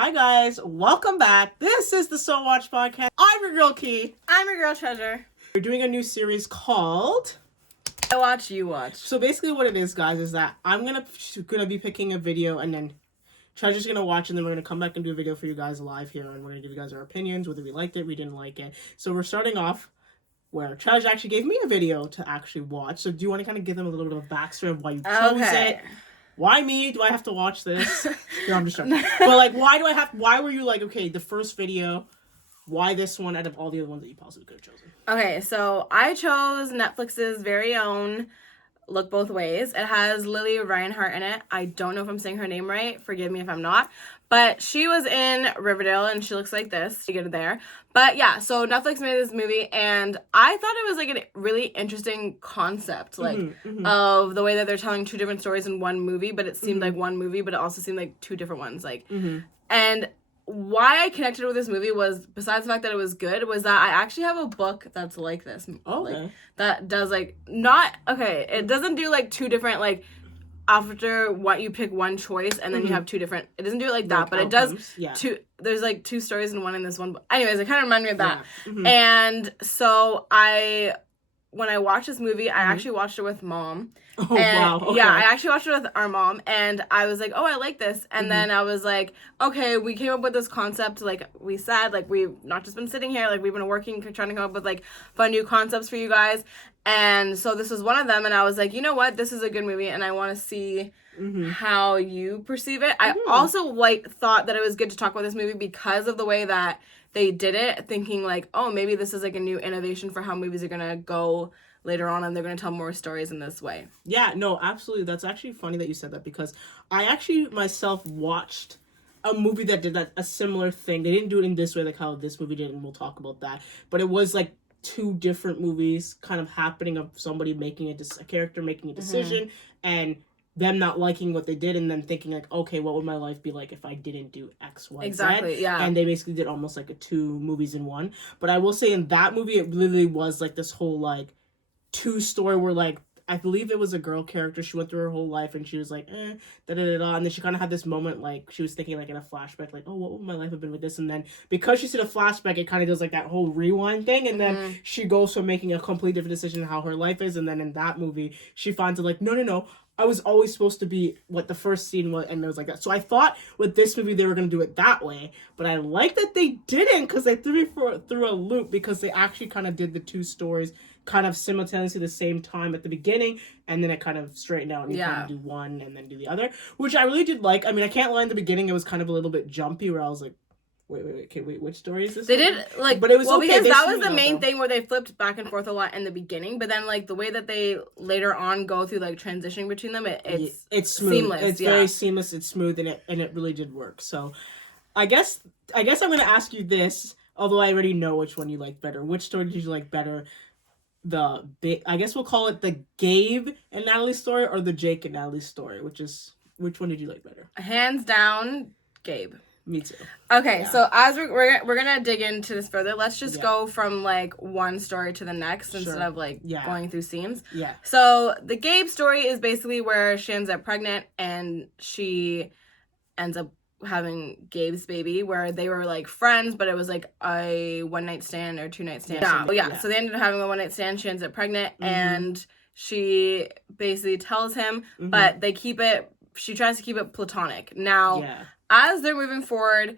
Hi guys, welcome back. This is the SoWatchPodcast. I'm your girl Key. I'm your girl Treasure. We're doing a new series called I Watch, You Watch. So basically what it is, guys, is that I'm gonna be picking a video and then Treasure's gonna watch and then we're gonna come back and do a video for you guys live here and we're gonna give you guys our opinions, whether we liked it, we didn't like it. So we're starting off where Treasure actually gave me a video to actually watch. So do you want to kind of give them a little bit of backstory of why you chose it? Why me? Do I have to watch this? No, I'm just joking. But like, why were you like, okay, the first video, why this one out of all the other ones that you possibly could have chosen? Okay, so I chose Netflix's very own Look Both Ways. It has Lilli Reinhart in it. I don't know if I'm saying her name right. Forgive me if I'm not. But she was in Riverdale and she looks like this. You get it there. But yeah, so Netflix made this movie and I thought it was like a really interesting concept, like of the way that they're telling two different stories in one movie, but it seemed like one movie, but it also seemed like two different ones. And why I connected with this movie was, besides the fact that it was good, was that I actually have a book that's like this. That does it doesn't do like two different after what you pick one choice and then you have two different, it doesn't do it like that, but outcomes. It does there's like two stories in one in this one. But anyways, it kind of reminded me of that. And so when I watched this movie, I actually watched it with Mom. Oh, wow. Okay. Yeah, I actually watched it with our mom, and I was like, oh, I like this. And then I was like, okay, we came up with this concept, like we said, like we've not just been sitting here, like we've been working, trying to come up with like fun new concepts for you guys. And so this was one of them, and I was like, you know what, this is a good movie, and I want to see how you perceive it. I also thought that it was good to talk about this movie because of the way that they did it, thinking like, oh, maybe this is like a new innovation for how movies are gonna go later on, and they're going to tell more stories in this way. Yeah, no, absolutely. That's actually funny that you said that, because I actually myself watched a movie that did a similar thing. They didn't do it in this way, like how this movie did, and we'll talk about that. But it was like two different movies kind of happening, of somebody making a character making a decision, and them not liking what they did, and then thinking like, okay, what would my life be like if I didn't do X, Y, exactly, Z? Yeah. And they basically did almost like a two movies in one. But I will say in that movie, it literally was like this whole like two story where like I believe it was a girl character. She went through her whole life and she was like, and then she kind of had this moment like she was thinking like in a flashback like, oh, what would my life have been with this? And then because she's in a flashback, it kind of does like that whole rewind thing, and then she goes from making a completely different decision how her life is, and then in that movie she finds it like, no, I was always supposed to be what the first scene was, and it was like that. So I thought with this movie they were going to do it that way, but I like that they didn't, because they threw me through a loop, because they actually kind of did the two stories kind of simultaneously the same time at the beginning, and then it kind of straightened out and you kind of do one and then do the other, which I really did like. I mean, I can't lie, in the beginning it was kind of a little bit jumpy where I was like, wait, which story is this? They did like, but it was because that was the main thing where they flipped back and forth a lot in the beginning, but then like the way that they later on go through like transitioning between them, it's smooth. Seamless. It's very seamless. It's smooth, and it really did work. So, I guess I'm gonna ask you this, although I already know which one you like better. Which story did you like better? I guess we'll call it the Gabe and Natalie story, or the Jake and Natalie story. Which one did you like better? Hands down, Gabe. Me too. Okay, so as we're gonna dig into this further, let's just go from like one story to the next instead of like going through scenes. Yeah. So the Gabe story is basically where she ends up pregnant and she ends up having Gabe's baby, where they were like friends, but it was like a one night stand or 2 night stand. So they ended up having a one night stand. She ends up pregnant and she basically tells him, but she tries to keep it platonic. Now, as they're moving forward,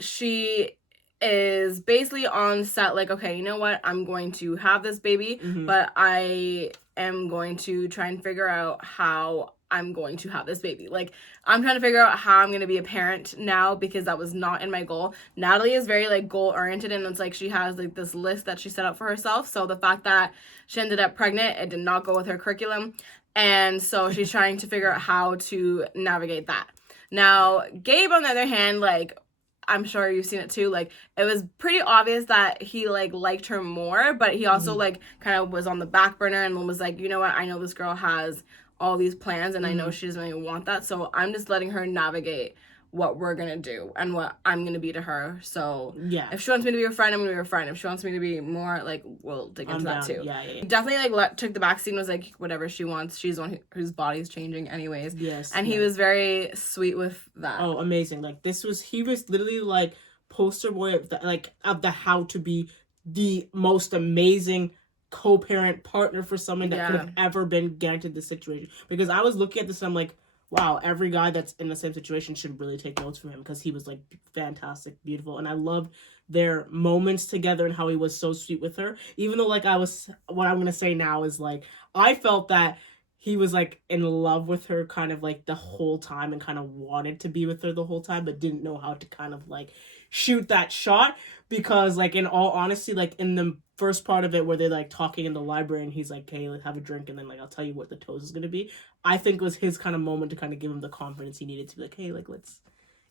she is basically on set like, okay, you know what? I'm going to have this baby, but I am going to try and figure out how I'm going to have this baby. Like, I'm trying to figure out how I'm going to be a parent now, because that was not in my goal. Natalie is very like goal oriented, and it's like she has like this list that she set up for herself. So the fact that she ended up pregnant, it did not go with her curriculum. And so she's trying to figure out how to navigate that. Now, Gabe, on the other hand, like, I'm sure you've seen it too, like, it was pretty obvious that he, like, liked her more, but he also, like, kind of was on the back burner and was like, you know what, I know this girl has all these plans, and I know she doesn't really want that, so I'm just letting her navigate what we're gonna do and what I'm gonna be to her. So yeah, if she wants me to be her friend, I'm gonna be her friend. If she wants me to be more, like, we'll dig into that too. Yeah. Definitely, like, took the backseat and was like, whatever she wants. She's the one whose body's changing anyways. Yes. And he was very sweet with that. Oh, amazing. Like, he was literally, like, poster boy of the how to be the most amazing co-parent partner for someone that could have ever been guaranteed this situation. Because I was looking at this and I'm like, wow, every guy that's in the same situation should really take notes from him, because he was, like, fantastic, beautiful. And I loved their moments together and how he was so sweet with her. Even though, like, what I'm going to say now is, like, I felt that he was, like, in love with her kind of, like, the whole time and kind of wanted to be with her the whole time, but didn't know how to kind of, like, shoot that shot. Because, like, in all honesty, like, in the first part of it where they're, like, talking in the library and he's like, hey, let's have a drink and then, like, I'll tell you what the toast is going to be. I think it was his kind of moment to kind of give him the confidence he needed to be like, hey, like, let's,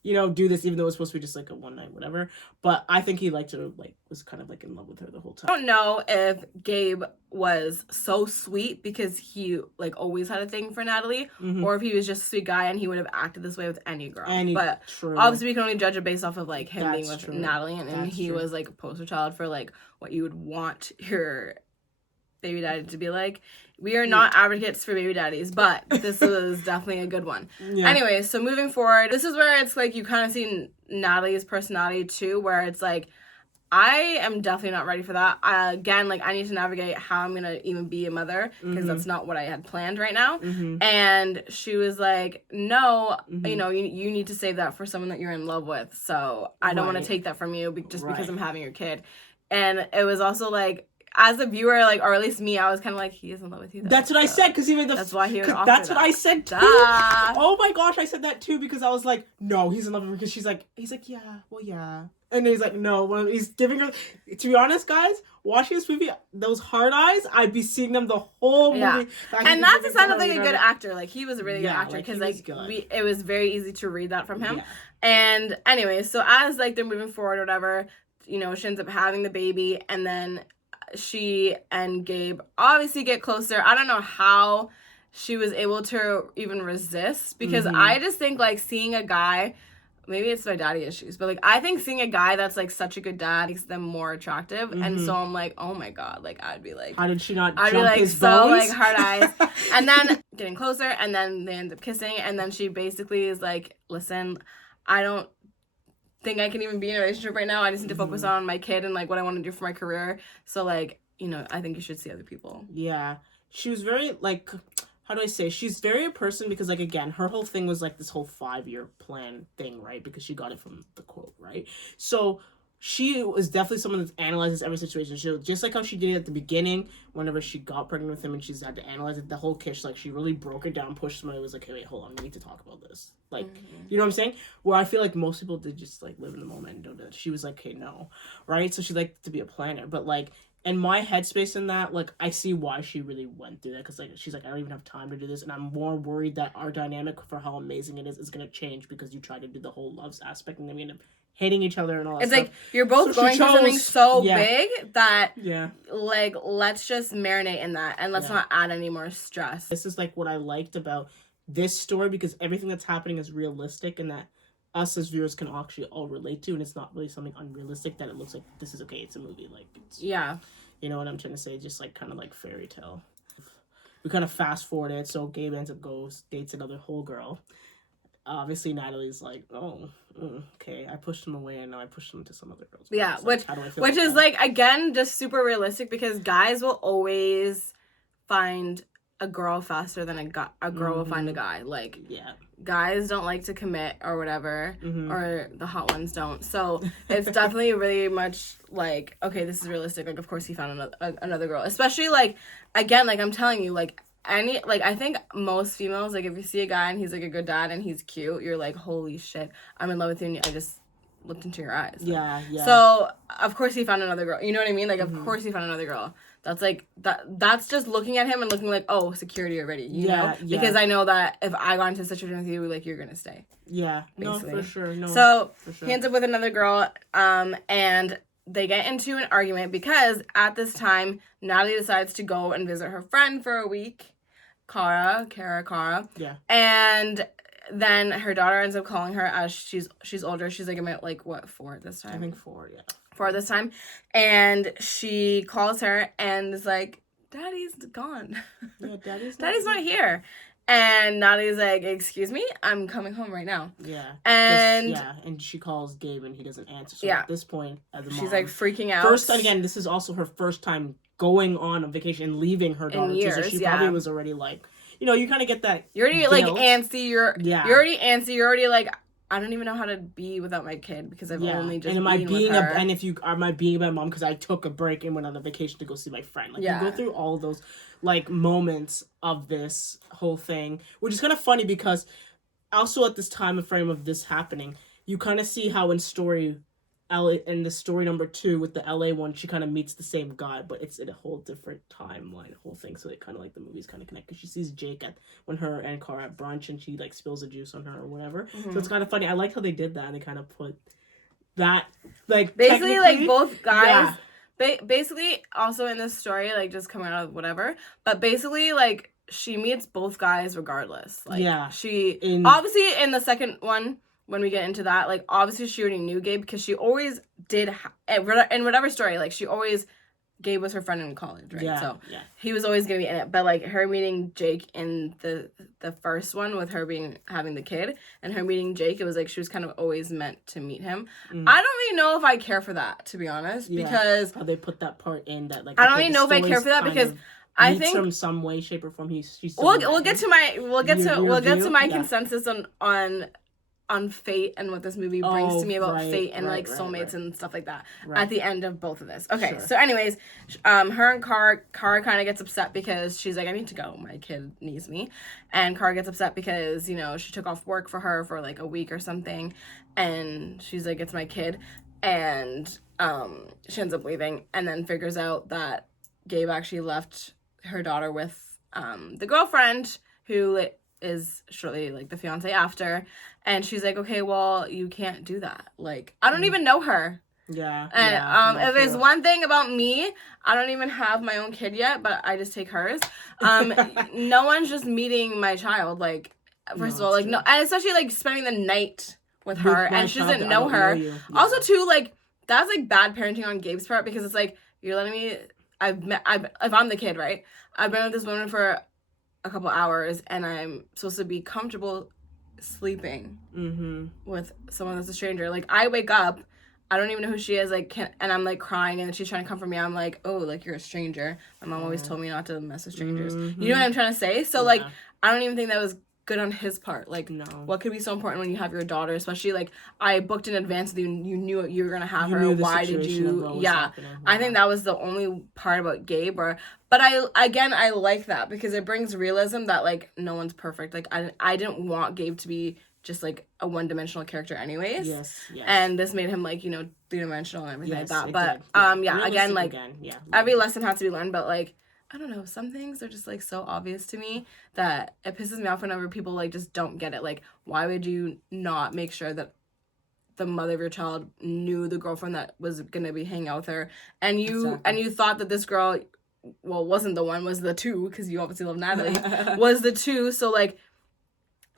do this, even though it was supposed to be just, like, a one night, whatever. But I think he liked her, like, was kind of, like, in love with her the whole time. I don't know if Gabe was so sweet because he, like, always had a thing for Natalie, or if he was just a sweet guy and he would have acted this way with any girl. But obviously we can only judge it based off of, like, him being with Natalie, and he was, like, a poster child for, like, what you would want your baby daddy to be like. We are not advocates for baby daddies, but this was definitely a good one. Yeah. Anyway, so moving forward, this is where it's like you kind of see Natalie's personality too, where it's like, I am definitely not ready for that. Again, like, I need to navigate how I'm going to even be a mother, because that's not what I had planned right now. And she was like, no, you need to save that for someone that you're in love with. So I don't want to take that from you just because I'm having your kid. And it was also like, as a viewer, like, or at least me, I was kind of like, he is in love with you. That's what I said, because even that's why he was offered that's what I said too. Oh my gosh, I said that too, because I was like, no, he's in love with her, because he's like, yeah, well, yeah. And he's like, no, well, he's giving her, to be honest, guys, watching this movie, those hard eyes, I'd be seeing them the whole movie. Yeah. And that's a sign of, like, a good actor. Like, he was a really good actor, because, like, it was very easy to read that from him. Yeah. And anyway, so as, like, they're moving forward or whatever, she ends up having the baby, and then she and Gabe obviously get closer. I don't know how she was able to even resist, because I just think, like, seeing a guy, maybe it's my daddy issues, but, like, I think seeing a guy that's, like, such a good dad makes them more attractive. And so I'm like, oh my god, like, I'd be like, how did she not I'd jump be like his so bones? Like, hard eyes. And then getting closer, and then they end up kissing, and then she basically is like, listen, I don't think I can even be in a relationship right now. I just need to focus on my kid and, like, what I want to do for my career. So, like, I think you should see other people. Yeah. She was very, like, how do I say? She's very a person, because, like, again, her whole thing was, like, this whole 5-year plan thing, right? Because she got it from the quote, right? So she was definitely someone that analyzes every situation. She, just like how she did at the beginning, whenever she got pregnant with him and she's had to analyze it, the whole kiss, like, she really broke it down, pushed somebody, was like, hey, wait, hold on, we need to talk about this. Like, you know what I'm saying? Where I feel like most people did just, like, live in the moment and don't do it. She was like, hey, no, right? So she liked to be a planner. But, like, in my headspace in that, like, I see why she really went through that, because, like, she's like, I don't even have time to do this, and I'm more worried that our dynamic for how amazing it is going to change because you try to do the whole loves aspect, and then we end up hating each other and all that stuff. It's like, you're both going through something so big that, like, let's just marinate in that, and let's not add any more stress. This is, like, what I liked about this story, because everything that's happening is realistic, and that us as viewers can actually all relate to, and it's not really something unrealistic that it looks like this is okay, it's a movie, like, it's, you know what I'm trying to say, just, like, kind of like fairy tale. We kind of fast forward it, so Gabe ends up dates another whole girl. Obviously Natalie's like, okay, I pushed him away, and now I pushed him to some other girls. Yeah, which is like, again, just super realistic, because guys will always find a girl faster than a girl will find a guy. Like, guys don't like to commit or whatever, or the hot ones don't. So it's definitely really much like, okay, this is realistic. Like, of course he found another girl. Especially, like, again, like, I'm telling you, like, I think most females, like, if you see a guy and he's, like, a good dad and he's cute, you're like, holy shit, I'm in love with you, and I just looked into your eyes. Yeah. So, of course he found another girl. You know what I mean? Like, of course he found another girl. That's, like, that's just looking at him and looking like, oh, security already, you know? Because I know that if I got into a situation with you, like, you're gonna stay. Yeah. Basically. No, for sure. No, so, for sure. He ends up with another girl, and they get into an argument because at this time, Natalie decides to go and visit her friend for a week. Cara. Yeah. And then her daughter ends up calling her as she's older. She's like about like what, 4 at this time? I think 4, yeah. 4 this time. And she calls her and is like, Daddy's gone. Yeah, Daddy's not here. And Natalie's like, excuse me? I'm coming home right now. Yeah. And and she calls Gabe and he doesn't answer. So at this point, as a mom, she's like freaking out. First, again, this is also her first time going on a vacation and leaving her daughter too. So she probably was already like, you know, you kind of get that. You're already guilt. Like antsy. You're already antsy. You're already like, I don't even know how to be without my kid because I've only just been with her. And if you am I being a bad mom because I took a break and went on a vacation to go see my friend. Like you go through all of those like moments of this whole thing, which is kind of funny because also at this time frame of this happening, you kind of see how in the story number 2 with the LA one, she kind of meets the same guy, but it's in a whole different timeline, whole thing. So it kind of like the movies kind of connect because she sees Jake when her and Cara at brunch and she like spills the juice on her or whatever. Mm-hmm. So it's kind of funny. I like how they did that and they kind of put that like basically like both guys. Basically also in this story like just coming out of whatever, but basically like she meets both guys regardless. Like obviously in the second one. When we get into that, like, obviously she already knew Gabe because she always did, in whatever story, like, Gabe was her friend in college, right? So he was always going to be in it. But, like, her meeting Jake in the first one with her having the kid and her meeting Jake, it was like she was kind of always meant to meet him. Mm. I don't really know if I care for that, to be honest, because... How they put that part in that, like... I don't really know if I care for that because... I think from some way, shape, or form. We'll get to my consensus on fate and what this movie brings to me about fate and soulmates and stuff like that at the end of both of this. Okay, so anyways, her and Cara kind of gets upset because she's like, I need to go. My kid needs me. And Cara gets upset because, you know, she took off work for her for like a week or something. And she's like, it's my kid. And she ends up leaving and then figures out that Gabe actually left her daughter with the girlfriend who is shortly like the fiance after, and she's like, okay, well, you can't do that. Like, I don't even know her. Yeah. And if there's one thing about me, I don't even have my own kid yet, but I just take hers. No one's just meeting my child. Like, first of all, like, no, and especially like spending the night with her, and she doesn't know her. Yeah. Also, too, like, that's like bad parenting on Gabe's part because it's like you're letting me. If I'm the kid, right? I've been with this woman for a couple hours and I'm supposed to be comfortable sleeping with someone that's a stranger. Like, I wake up, I don't even know who she is, like, and I'm like crying and she's trying to comfort me. I'm like, oh, like, you're a stranger. My mom always told me not to mess with strangers. You know what I'm trying to say? So like, I don't even think that was good on his part. Like, what could be so important when you have your daughter, especially like I booked in advance with you, you knew you were gonna have her. Why did you? I think that was the only part about Gabe. But I like that because it brings realism that like no one's perfect. Like I didn't want Gabe to be just like a one-dimensional character anyways. Yes. And this made him like, you know, three-dimensional and everything like that. But again, like every lesson has to be learned, but like I don't know, some things are just like so obvious to me that it pisses me off whenever people like just don't get it. Like, why would you not make sure that the mother of your child knew the girlfriend that was gonna be hanging out with her, and you thought that this girl, well, wasn't the one, was the two, because you obviously love Natalie, was the two, so like,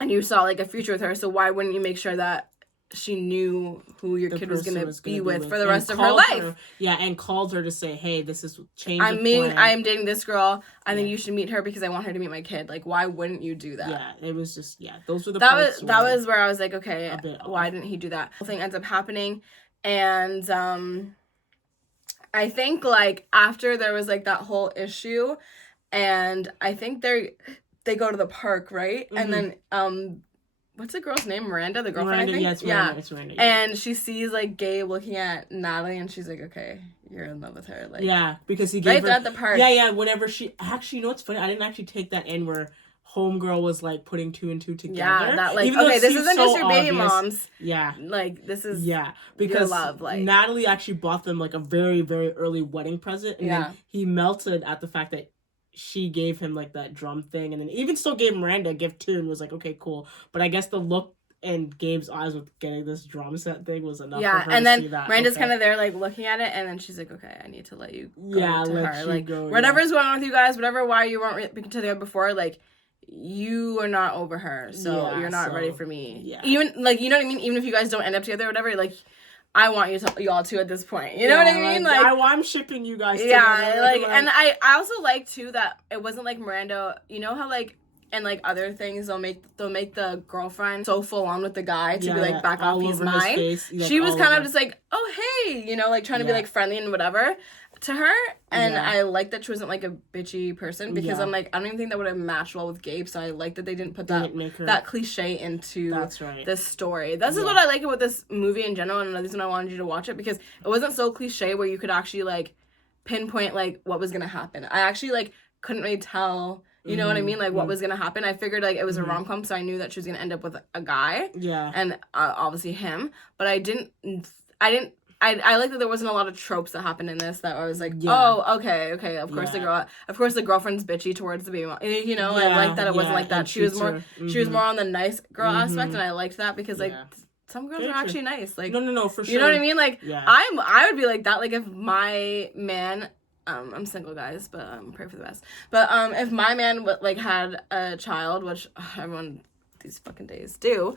and you saw like a future with her, so why wouldn't you make sure that she knew who your kid was gonna be with for the rest of her life? And called her to say, hey, this is change. I'm dating this girl. I think you should meet her because I want her to meet my kid. Like, why wouldn't you do that? Yeah, it was just those were the that was where I was like, okay, why didn't he do that? The whole thing ends up happening, and I think like after there was like that whole issue, and I think they go to the park, right? And then what's the girl's name? Miranda, the girlfriend, I think? Yeah, it's Miranda. It's Miranda, And she sees, like, Gabe looking at Natalie, and she's like, okay, you're in love with her. Like, yeah, because he gave her... at the park. Yeah, whenever she... Actually, you know what's funny? I didn't actually take that in where homegirl was, like, putting 2 and 2 together. Yeah, that, like, okay, this isn't just your baby moms. Yeah. Like, this is because your love. Like, Natalie actually bought them, like, a very, very early wedding present, and then he melted at the fact that she gave him like that drum thing, and then even still gave Miranda a gift too, and was like, okay, cool. But I guess the look in Gabe's eyes with getting this drum set thing was enough. Yeah, for her and then see that. Miranda's kind of there like looking at it, and then she's like, okay, I need to let you go to her. Like, go, whatever's going on with you guys, whatever, why you weren't together before, like, you are not over her, so you're not ready for me. Yeah. Even, like, you know what I mean? Even if you guys don't end up together or whatever, like, I want y'all to at this point. You know what I mean? Like, I'm shipping you guys together. Yeah, like, and I also like, too, that it wasn't, like, Miranda, you know how, like, and, like, other things, they'll make the girlfriend so full on with the guy to be, like, back off his mind. Like, she was kind of just like, oh, hey, you know, like, trying to be, like, friendly and whatever to her. And I like that she wasn't, like, a bitchy person, because I'm like, I don't even think that would have matched well with Gabe, so I like that they didn't put that cliche into this story. This is what I like about this movie in general, and another reason I wanted you to watch it, because it wasn't so cliche where you could actually, like, pinpoint, like, what was gonna happen. I actually, like, couldn't really tell... You know what I mean? Like, what was going to happen? I figured, like, it was a rom-com, so I knew that she was going to end up with a guy. Yeah. And obviously him. But I like that there wasn't a lot of tropes that happened in this that I was like, oh, okay. Of course the girlfriend's bitchy towards the baby mom. You know, I like that it wasn't like that. And she was more on the nice girl aspect, and I liked that because, like, some girls are actually nice. Like, no, for sure. You know what I mean? Like, I would be like that. Like, if my man... I'm single, guys, but pray for the best. But if my man like had a child, which everyone these fucking days do,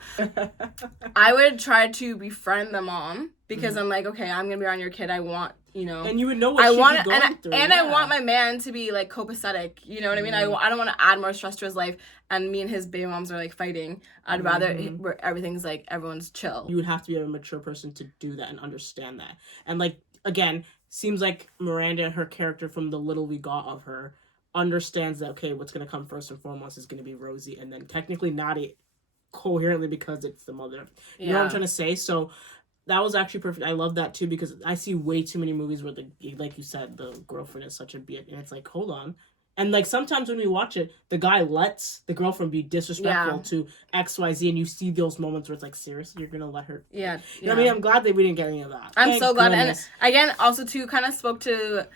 I would try to befriend the mom, because I'm like, okay, I'm gonna be around your kid. I want, you know, and you would know what I want, and I want my man to be like copacetic. You know what I mean? I don't want to add more stress to his life, and me and his baby moms are like fighting. I'd rather where everything's like everyone's chill. You would have to be a mature person to do that and understand that, and like again. Seems like Miranda, her character, from the little we got of her, understands that, okay, what's going to come first and foremost is going to be Rosie, and then technically Natty coherently because it's the mother. You know what I'm trying to say? So that was actually perfect. I love that, too, because I see way too many movies where, like you said, the girlfriend is such a bitch, and it's like, hold on. And, like, sometimes when we watch it, the guy lets the girlfriend be disrespectful to XYZ, and you see those moments where it's like, seriously, you're going to let her... Yeah. You know what I mean? I'm glad that we didn't get any of that. I'm so glad. Goodness. And, again, also, too, kind of spoke to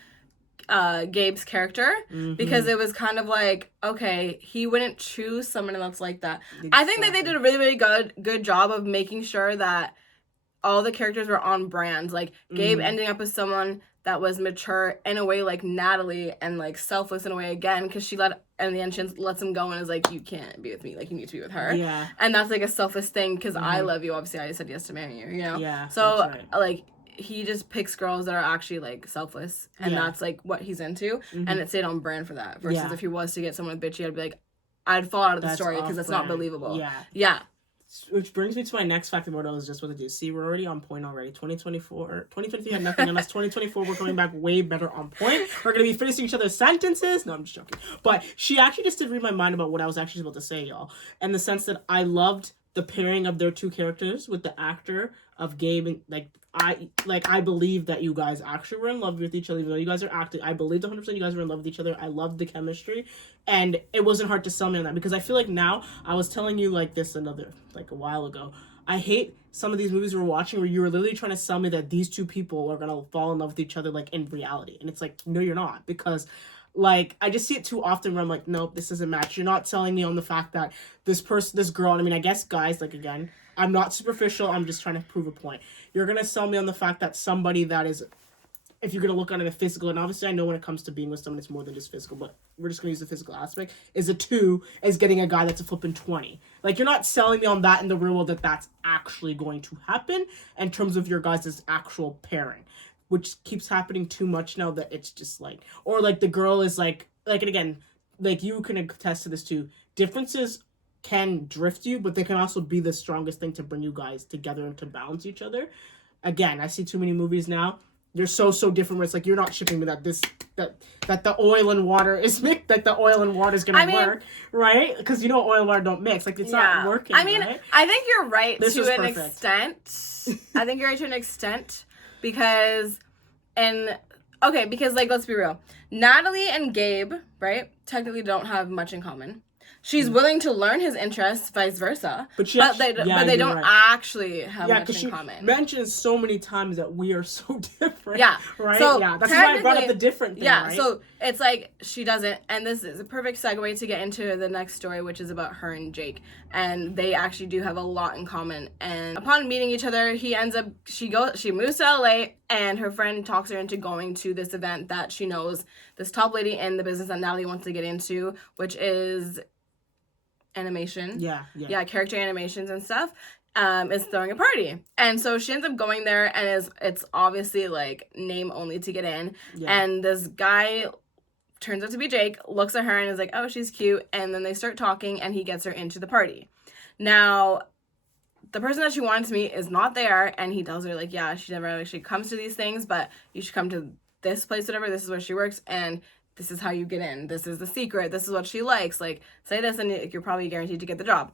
Gabe's character, because it was kind of like, okay, he wouldn't choose someone that's like that. Exactly. I think that they did a really, really good job of making sure that all the characters were on brand. Like, Gabe ending up with someone... that was mature in a way like Natalie, and like selfless in a way again, because in the end she lets him go and is like, you can't be with me, like you need to be with her. Yeah. And that's like a selfless thing, because I love you, obviously I said yes to marry you, you know? Yeah. So like he just picks girls that are actually like selfless, and that's like what he's into, and it stayed on brand for that. Versus if he was to get someone bitchy, I'd be like, I'd fall out of the story because it's not believable. Yeah. Which brings me to my next fact of what I was just about to do. See, we're already on point already. 2023 had nothing unless 2024 we're coming back way better on point. We're going to be finishing each other's sentences. No, I'm just joking. But she actually just did read my mind about what I was actually about to say, y'all. In the sense that I loved the pairing of their two characters with the actor of Gabe, and I believe that you guys actually were in love with each other, even though you guys are acting. I believed 100% you guys were in love with each other. I loved the chemistry, and it wasn't hard to sell me on that, because I feel like now, I was telling you like this a while ago, I hate some of these movies we're watching where you were literally trying to sell me that these two people are gonna fall in love with each other like in reality, and it's like, no, you're not, because like, I just see it too often where I'm like, nope, this doesn't match. You're not selling me on the fact that this girl, and I mean, I guess guys, like, again, I'm not superficial, I'm just trying to prove a point. You're going to sell me on the fact that somebody that is, if you're going to look at it physical, and obviously I know when it comes to being with someone, it's more than just physical, but we're just going to use the physical aspect, is a 2 is getting a guy that's a flipping 20. Like, you're not selling me on that in the real world that that's actually going to happen in terms of your guys' actual pairing, which keeps happening too much now that it's just like, or like the girl is like, and again, like you can attest to this too, differences can drift you, but they can also be the strongest thing to bring you guys together and to balance each other. Again, I see too many movies now. They're so different where it's like, you're not shipping me that the oil and water is mixed, that the oil and water is gonna work, right? Because you know oil and water don't mix. Like, it's not working. I mean, right? I think you're right to an extent. I think you're right to an extent, because like, let's be real. Natalie and Gabe, right, technically don't have much in common. She's willing to learn his interests, vice versa. But they don't actually have much in common. She mentions so many times that we are so different. Yeah. Right? So that's why I brought up the different thing, right? So it's like she doesn't, and this is a perfect segue to get into the next story, which is about her and Jake. And they actually do have a lot in common. And upon meeting each other, she moves to LA, and her friend talks her into going to this event that she knows this top lady in the business that Natalie wants to get into, which is animation. Yeah, character animations and stuff. Is throwing a party. And so she ends up going there, and it's obviously, like, name only to get in. Yeah. And this guy turns out to be Jake, looks at her and is like, oh, she's cute. And then they start talking, and he gets her into the party. Now, the person that she wanted to meet is not there, and he tells her, like, yeah, she never actually comes to these things, but you should come to this place, whatever. This is where she works, and this is how you get in. This is the secret. This is what she likes. Like, say this, and you're probably guaranteed to get the job.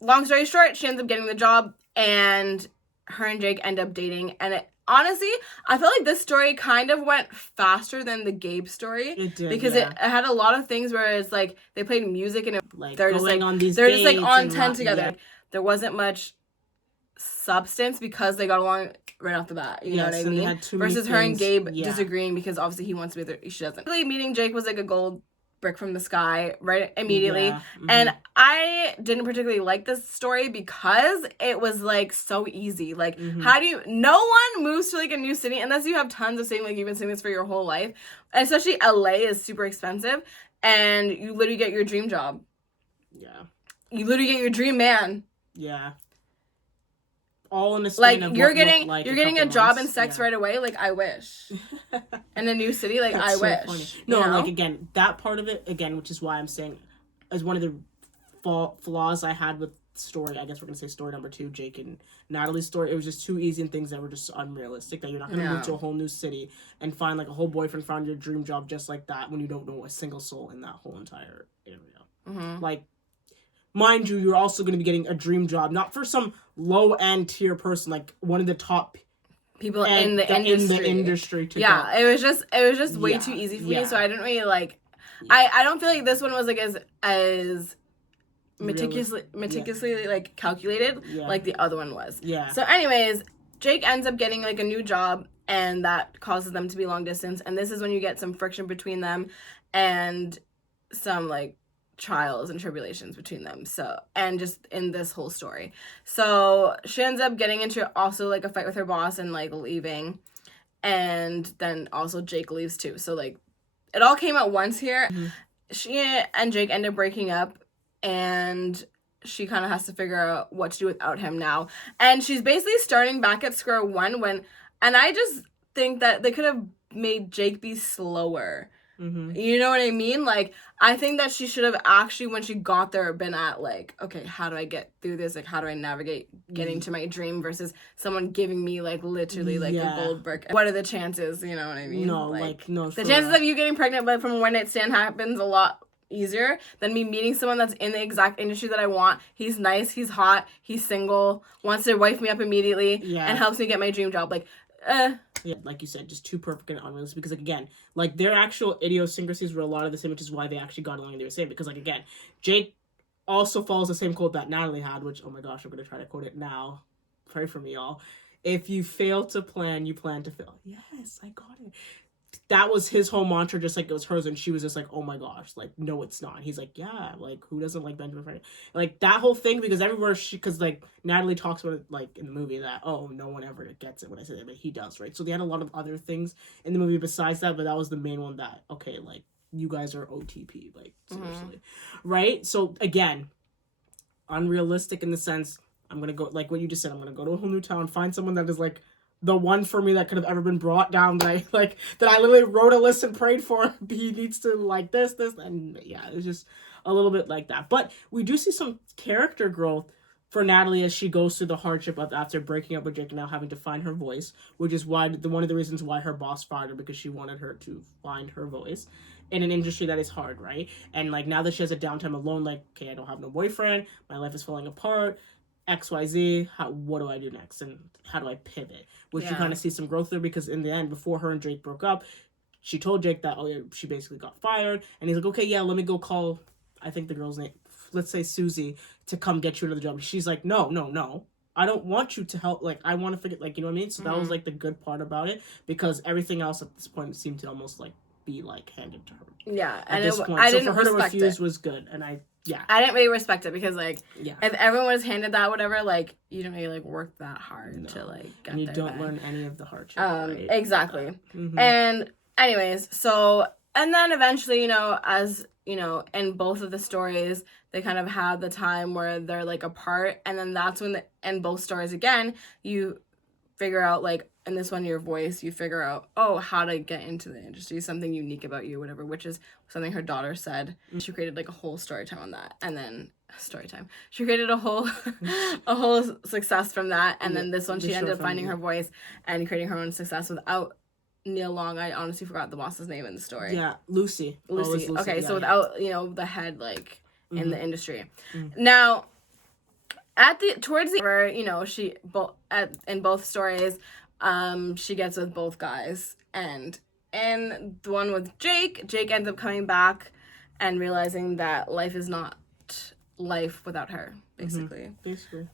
Long story short, she ends up getting the job, and her and Jake end up dating. And honestly, I feel like this story kind of went faster than the Gabe story. It did, because it had a lot of things where it's like they played music and they're just like on these they're just like on 10 not, together. Yeah. There wasn't much substance because they got along right off the bat. You know what I mean? Versus her and Gabe disagreeing because obviously he wants to be with her, she doesn't. Really, meeting Jake was like a gold brick from the sky right immediately. And I didn't particularly like this story because it was like so easy. Like how do you, no one moves to like a new city unless you have tons of savings, like you've been saving this for your whole life, and especially LA is super expensive, and you literally get your dream job. You literally get your dream man. All in the span of you're getting a job in sex right away. Like, I wish. In a new city, like, I wish. Funny. No, like, again, that part of it, again, which is why I'm saying, is one of the flaws I had with story. I guess we're gonna say story number 2, Jake and Natalie's story. It was just too easy and things that were just unrealistic. That you're not gonna move to a whole new city and find like a whole boyfriend, found your dream job just like that when you don't know a single soul in that whole entire area. Like, mind you, you're also going to be getting a dream job, not for some low-end tier person, like one of the top people in the industry. To go. It was just way too easy for me, so I didn't really like. I don't feel like this one was like as meticulously like calculated like the other one was. So anyways, Jake ends up getting like a new job, and that causes them to be long distance, and this is when you get some friction between them and some like trials and tribulations between them, so, and just in this whole story. So she ends up getting into also like a fight with her boss and like leaving, and then also Jake leaves too, so like it all came at once here. She and Jake end up breaking up, and she kind of has to figure out what to do without him now, and she's basically starting back at square one and I just think that they could have made Jake be slower. You know what I mean? Like, I think that she should have actually, when she got there, been at like, okay, how do I get through this? Like, how do I navigate getting to my dream versus someone giving me like literally like a gold brick? What are the chances? You know what I mean? No, no. The chances of you getting pregnant but from a one-night stand happens a lot easier than me meeting someone that's in the exact industry that I want. He's nice, he's hot, he's single, wants to wife me up immediately, and helps me get my dream job. Like, like you said, just too perfect and unrealistic. Because like, again, like their actual idiosyncrasies were a lot of the same, which is why they actually got along and they were same. Because like, again, Jake also follows the same quote that Natalie had, which, oh my gosh, I'm gonna try to quote it now. Pray for me, y'all. If you fail to plan, you plan to fail. Yes, I got it. That was his whole mantra, just like it was hers, and she was just like, oh my gosh, like, no, it's not. He's like, yeah, like, who doesn't like Benjamin Franklin? Like, that whole thing, because everywhere because, like, Natalie talks about it, like, in the movie, that, oh, no one ever gets it when I say that, but he does, right? So they had a lot of other things in the movie besides that, but that was the main one that, okay, like, you guys are OTP, like, seriously. Right? So, again, unrealistic in the sense, I'm gonna go, like what you just said, I'm gonna go to a whole new town, find someone that is, like, the one for me that could have ever been brought down, that I literally wrote a list and prayed for. He needs to like this, and yeah, it was just a little bit like that. But we do see some character growth for Natalie as she goes through the hardship of after breaking up with Jake and now having to find her voice, which is why one of the reasons why her boss fired her, because she wanted her to find her voice in an industry that is hard, right? And like now that she has a downtime alone, like, okay, I don't have no boyfriend, my life is falling apart, XYZ, what do I do next? And how do I pivot? Which you kind of see some growth there, because in the end, before her and Jake broke up, she told Jake that, oh yeah, she basically got fired. And he's like, okay, yeah, let me go call, I think the girl's name, let's say Susie, to come get you another job. She's like, no. I don't want you to help. Like, I want to forget, like, you know what I mean? So that was like the good part about it, because everything else at this point seemed to almost like be like handed to her. Yeah. At this point. I so didn't for her to respect refuse it. was good. And I didn't really respect it, because like if everyone was handed that whatever, like you don't really like work that hard to like get and you there don't learn any of the hardship. Exactly. And anyways, so and then eventually, you know, as in both of the stories, they kind of have the time where they're, like, apart. And then that's when, in both stories, again, you figure out, like, in this one, your voice, you figure out, how to get into the industry, something unique about you, whatever, which is something her daughter said. She created, like, a whole story time on that. And then, she created a whole success from that. And then this one, she ended up finding her voice and creating her own success without Neil Long. I honestly forgot the boss's name in the story. Yeah, Lucy. Lucy. Okay, so without, the head, like, in the industry. Now, towards the end, she, in both stories, she gets with both guys. And in the one with Jake ends up coming back and realizing that life is not life without her, basically.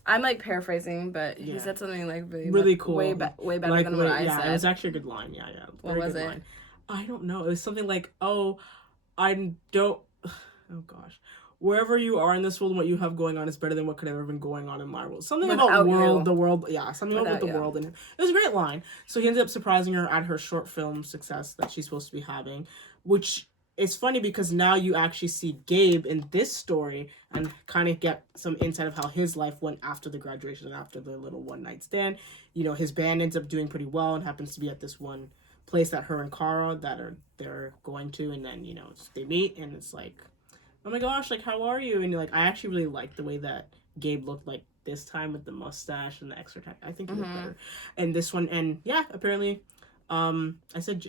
I'm, like, paraphrasing, but he said something, like, really cool. Way better than what I said. Yeah, it was actually a good line. Yeah. What was it? Line. I don't know. It was something like, wherever you are in this world and what you have going on is better than what could have ever been going on in my world. Something about the world. Yeah, something about the world. And it was a great line. So he ends up surprising her at her short film success that she's supposed to be having, which is funny because now you actually see Gabe in this story and kind of get some insight of how his life went after the graduation and after the little one-night stand. His band ends up doing pretty well and happens to be at this one place that her and Cara they're going to, and then, they meet and it's like, oh my gosh, like, how are you? And you're like, I actually really like the way that Gabe looked like this time with the mustache and the extra tech. I think he looked better. And this one, and yeah, apparently, I said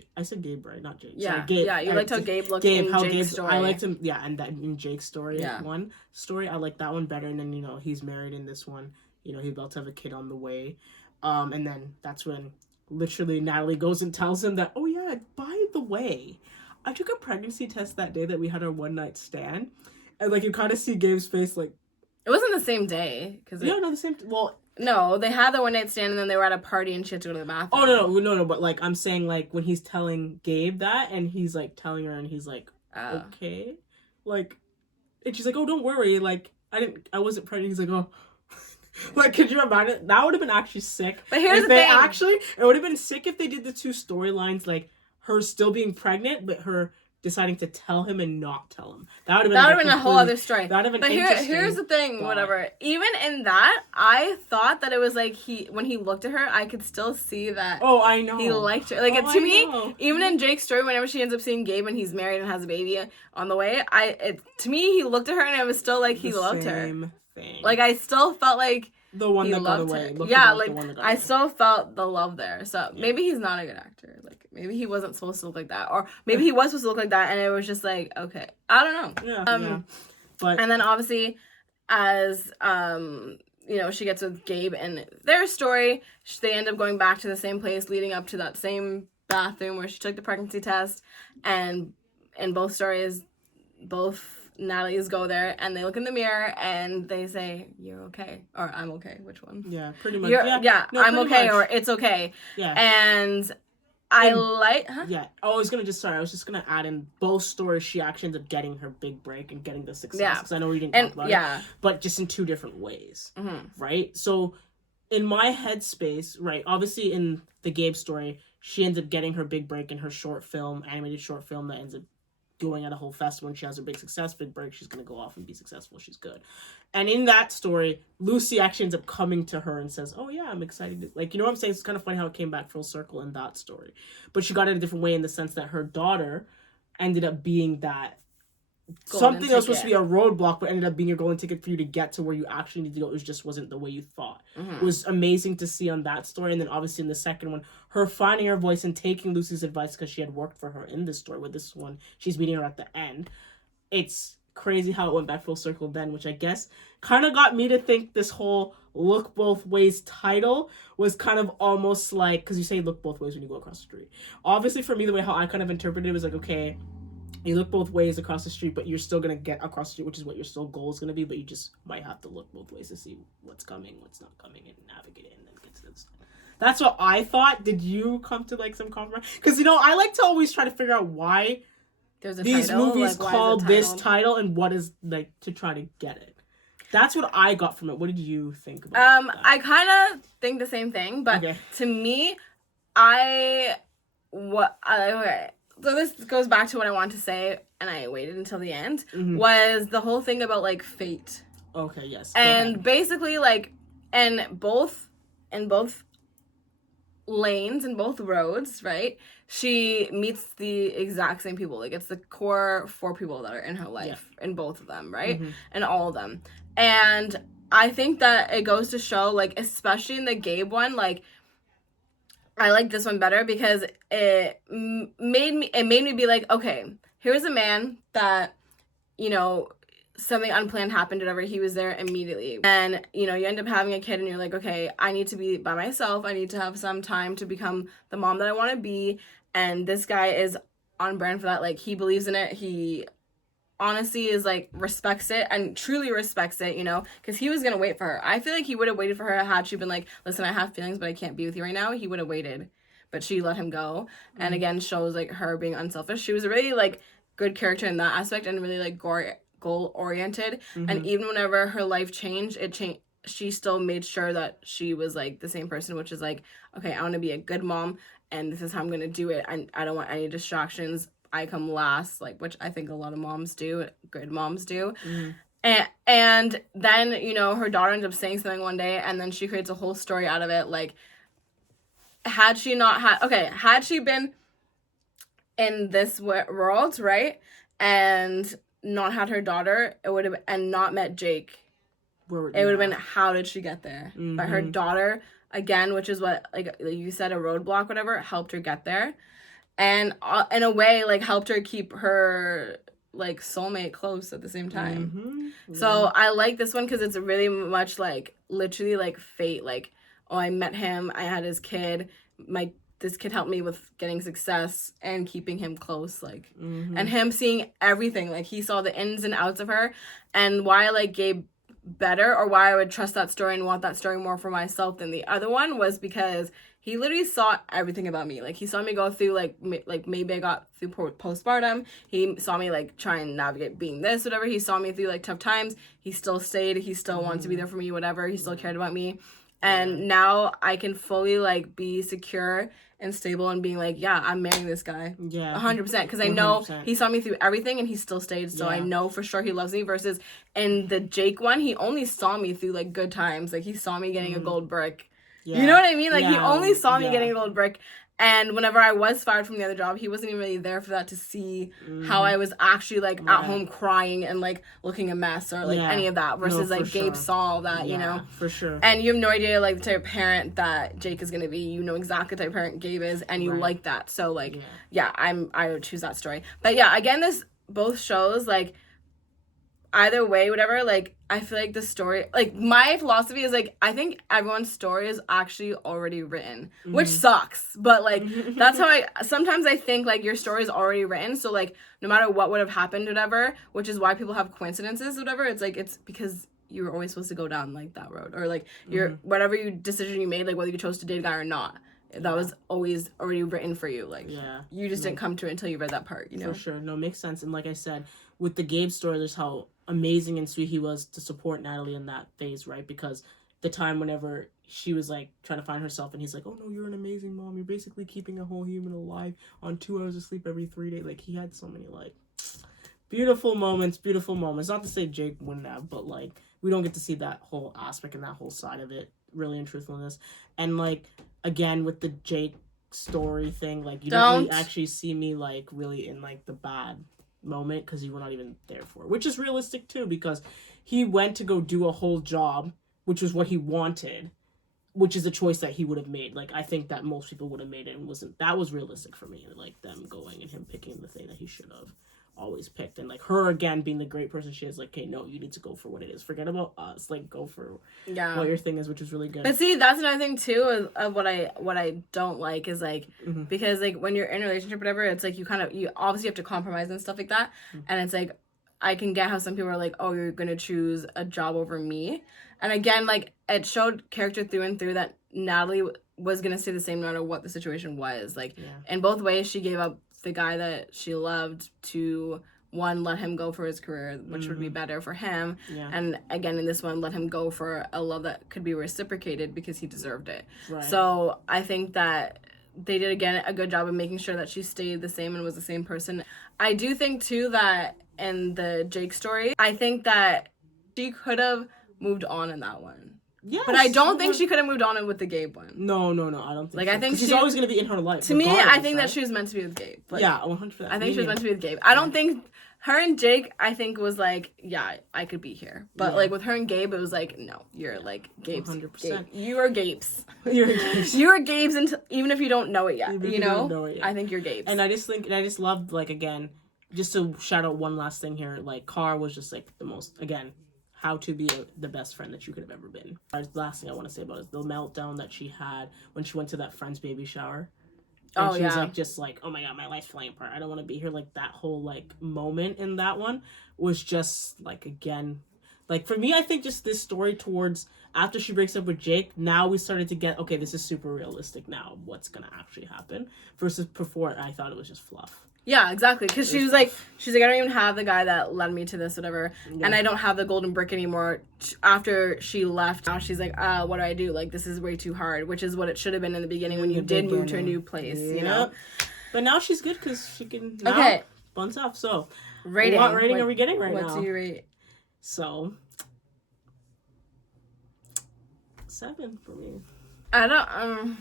Gabe, right? Not Jake. Yeah, sorry, Gabe. Yeah, you liked how Gabe looked in Jake's story. I liked him, yeah, and that in Jake's story, one story, I like that one better. And then, he's married in this one. He's about to have a kid on the way. And then that's when literally Natalie goes and tells him that, oh yeah, by the way, I took a pregnancy test that day that we had our one-night stand. And, like, you kind of see Gabe's face, like... It wasn't the same day. The same... Well... No, they had the one-night stand, and then they were at a party, and she had to go to the bathroom. Oh, no, but, like, I'm saying, like, when he's telling Gabe that, and he's, like, telling her, and he's like, okay? Like, and she's like, oh, don't worry, like, I wasn't pregnant. He's like, oh... Like, could you imagine? That would have been actually sick. But here's the thing. It would have been sick if they did the two storylines, like, her still being pregnant, but her deciding to tell him and not tell him. That would have been a whole other story. That would have been interesting. But here's the thing, whatever. Even in that, I thought that it was like when he looked at her, I could still see that. Oh, I know. He liked her. Like, to me, even in Jake's story, whenever she ends up seeing Gabe and he's married and has a baby on the way, to me, he looked at her and it was still like he loved her. Same thing. Like, I still felt like the one that got away. Yeah, like, I still felt the love there. So maybe he's not a good actor. Like, maybe he wasn't supposed to look like that. Or maybe he was supposed to look like that and it was just like, okay. I don't know. Yeah. But... And then obviously, as, she gets with Gabe and their story, they end up going back to the same place leading up to that same bathroom where she took the pregnancy test. And in both stories, both Natalie's go there and they look in the mirror and they say, "You're okay," or "I'm okay." Which one? Yeah, pretty much. I'm okay, or "It's okay." Yeah. And I like. Huh? Yeah. I was just gonna add in both stories. She actually ends up getting her big break and getting the success. Yeah. Because I know we didn't talk about it. But just in two different ways. Mm-hmm. Right. So, in my headspace, right. Obviously, in the Gabe story, she ends up getting her big break in her animated short film that ends up going at a whole festival, and she has her big success, big break, she's gonna go off and be successful, she's good. And in that story, Lucy actually ends up coming to her and says, oh yeah, I'm excited to... Like, you know what I'm saying? It's kind of funny how it came back full circle in that story. But she got it a different way in the sense that her daughter ended up being that something that was supposed to be a roadblock, but ended up being your golden ticket for you to get to where you actually need to go. It just wasn't the way you thought. Mm-hmm. It was amazing to see on that story. And then obviously in the second one, her finding her voice and taking Lucy's advice because she had worked for her in this story. With this one, she's meeting her at the end. It's crazy how it went back full circle then, which I guess kind of got me to think this whole Look Both Ways title was kind of almost like, because you say look both ways when you go across the street. Obviously for me, the way how I kind of interpreted it was like, okay, you look both ways across the street, but you're still going to get across the street, which is what your still goal is going to be, but you just might have to look both ways to see what's coming, what's not coming, and navigate it, and then get to this. That's what I thought. Did you come to, like, some compromise? Because, I like to always try to figure out why there's a these title, movies called this title and what is, like, to try to get it. That's what I got from it. What did you think about that? I kind of think the same thing, but to me, okay. this goes back to what I wanted to say, and I waited until the end, was the whole thing about, like, fate. Okay, yes. And basically, like, in both lanes, in both roads, right, she meets the exact same people. Like, it's the core 4 people that are in her life, in both of them, right? And all of them. And I think that it goes to show, like, especially in the Gabe one, like, I like this one better because it made me be like, okay, here's a man that, you know, something unplanned happened, whatever, he was there immediately. And, you know, you end up having a kid and you're like, okay, I need to be by myself. I need to have some time to become the mom that I want to be. And this guy is on brand for that. Like, he believes in it. He honestly is like, respects it and truly respects it, you know, because he was going to wait for her. I feel like he would have waited for her had she been like, listen, I have feelings, but I can't be with you right now. He would have waited, but she let him go. And again, shows like her being unselfish. She was a really like good character in that aspect and really like goal oriented. And even whenever her life changed, she still made sure that she was like the same person, which is like, okay, I want to be a good mom and this is how I'm going to do it. I don't want any distractions. I come last, like, which I think a lot of moms do, good moms do. And then, you know, her daughter ends up saying something one day and then she creates a whole story out of it. Like, had she been in this world, right, and not had her daughter, it would have, and not met Jake, it would have been, how did she get there? But her daughter, again, which is what, like you said, a roadblock, whatever, helped her get there. And in a way, like, helped her keep her, like, soulmate close at the same time. So I like this one because it's really much, like, literally, like, fate. Like, oh, I met him, I had his kid, this kid helped me with getting success and keeping him close, like, and him seeing everything. Like, he saw the ins and outs of her. And why I like Gabe better, or why I would trust that story and want that story more for myself than the other one, was because he literally saw everything about me. Like, he saw me go through, like maybe I got through postpartum. He saw me, like, try and navigate being this, whatever. He saw me through, like, tough times. He still stayed. He still wanted to be there for me, whatever. He still cared about me. And now I can fully, like, be secure and stable and being like, yeah, I'm marrying this guy. 100%. Because I know he saw me through everything and he still stayed. So I know for sure he loves me. Versus in the Jake one, he only saw me through, like, good times. Like, he saw me getting a gold brick. You know what I mean? Like, he only saw me getting a gold brick. And whenever I was fired from the other job, he wasn't even really there for that, to see how I was actually, like, at home crying and, like, looking a mess or, like, any of that. Versus, like, Gabe saw all that, you know? For sure. And you have no idea, like, the type of parent that Jake is going to be. You know exactly the type of parent Gabe is, and you like that. So, like, I would choose that story. But, yeah, again, both shows, like, either way, whatever, like, I feel like the story, like, my philosophy is, like, I think everyone's story is actually already written, which sucks, but, like, that's how sometimes I think, like, your story is already written, so, like, no matter what would have happened, whatever, which is why people have coincidences, whatever, it's, like, it's because you were always supposed to go down, like, that road, or, like, whatever decision you made, like, whether you chose to date a guy or not, that was always already written for you, like, you just didn't come to it until you read that part, you know? For sure, no, makes sense, and like I said, with the Gabe story, there's how amazing and sweet he was to support Natalie in that phase, right? Because the time whenever she was, like, trying to find herself and he's like, oh no, you're an amazing mom, you're basically keeping a whole human alive on 2 hours of sleep every 3 days. Like, he had so many, like, beautiful moments. Not to say Jake wouldn't have, but, like, we don't get to see that whole aspect and that whole side of it, really, in truthfulness. And, like, again, with the Jake story thing, like, you don't really actually see me, like, really in, like, the bad moment, because you were not even there for it, which is realistic too, because he went to go do a whole job, which was what he wanted, which is a choice that he would have made. Like, I think that most people would have made it, and that was realistic for me, like, them going and him picking the thing that he should have always picked. And, like, her again being the great person she is, like, okay, no, you need to go for what it is, forget about us, like, go for what your thing is, which is really good. But see, that's another thing too of what I don't like is, like, because, like, when you're in a relationship or whatever, it's like you obviously have to compromise and stuff like that, and it's like, I can get how some people are like, oh, you're gonna choose a job over me, and again, like, it showed character through and through that Natalie was gonna stay the same no matter what the situation was, like, in both ways she gave up the guy that she loved to, one, let him go for his career, which would be better for him, and again, in this one, let him go for a love that could be reciprocated because he deserved it. So I think that they did, again, a good job of making sure that she stayed the same and was the same person. I do think, too, that in the Jake story, I think that she could have moved on in that one. Yes, but I don't think she could have moved on with the Gabe one. No, I don't think like, so. I think she's always going to be in her life. To me, I think that she was meant to be with Gabe. Like, yeah, 100%. I think she was meant to be with Gabe. I don't think... Her and Jake, I think, was like, yeah, I could be here. But, like, with her and Gabe, it was like, no, you're, like, Gabe's. 100%. Gabe. You are Gabe's. You're Gabe's. You are Gabe's, even if you don't know it yet, you know? I think you're Gabe's. And I just loved, like, again, just to shout out one last thing here, like, Car was just, like, the most, again, how to be the best friend that you could have ever been. The last thing I want to say about it is the meltdown that she had when she went to that friend's baby shower. And she was like, just like, oh my God, my life's falling apart. I don't want to be here. Like, that whole, like, moment in that one was just, like, again, like, for me, I think just this story towards after she breaks up with Jake, now we started to get, okay, this is super realistic now. What's going to actually happen? Versus before, I thought it was just fluff. Yeah, exactly. Because she's like, I don't even have the guy that led me to this, whatever. Yeah. And I don't have the golden brick anymore. After she left, now she's like, what do I do? Like, this is way too hard, which is what it should have been in the beginning when you did move to a new place, you know? But now she's good because she can now bounce off. So, rating. What rating are we getting right now? What do you rate? So, 7 for me. I don't,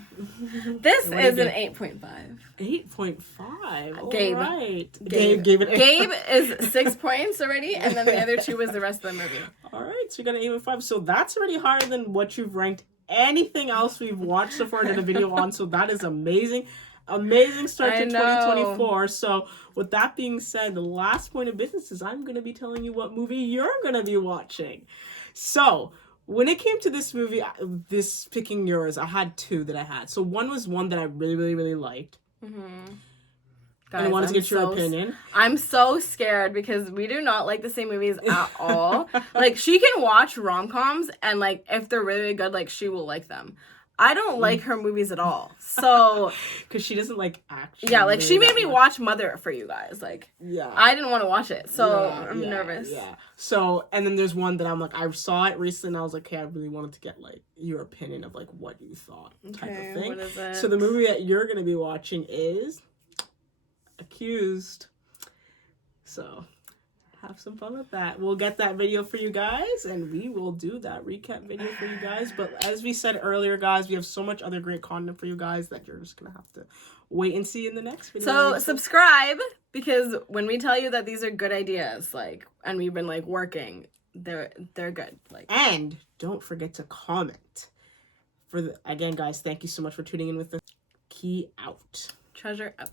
this is an 8.5. 8.5? Gabe. All right. Gabe is 6 points already, and then the other 2 was the rest of the movie. All right, so you got an 8.5. So that's already higher than what you've ranked anything else we've watched so far, did a video on. So that is amazing. Amazing start to 2024. So with that being said, the last point of business is I'm going to be telling you what movie you're going to be watching. So when it came to this movie, this picking yours, I had 2 that I had. So one was one that I really, really, really liked. Mm-hmm. Guys, and I wanted to get your opinion. I'm so scared because we do not like the same movies at all. Like, she can watch rom-coms and, like, if they're really good, like, she will like them. I don't like her movies at all. So, because she doesn't like action. Yeah, like, she made me watch Mother for you guys. Like, yeah, I didn't want to watch it, so I'm nervous. Yeah. So, and then there's one that I'm like, I saw it recently, and I was like, okay, I really wanted to get like your opinion of like what you thought, type of thing. What is it? So the movie that you're gonna be watching is Accused. So have some fun with that. We'll get that video for you guys, and we will do that recap video for you guys. But as we said earlier, guys, we have so much other great content for you guys that you're just gonna have to wait and see in the next video. So subscribe, because when we tell you that these are good ideas, like, and we've been like working, they're good. Like, and don't forget to comment. Again, guys, thank you so much for tuning in with us. Key out. Treasure out.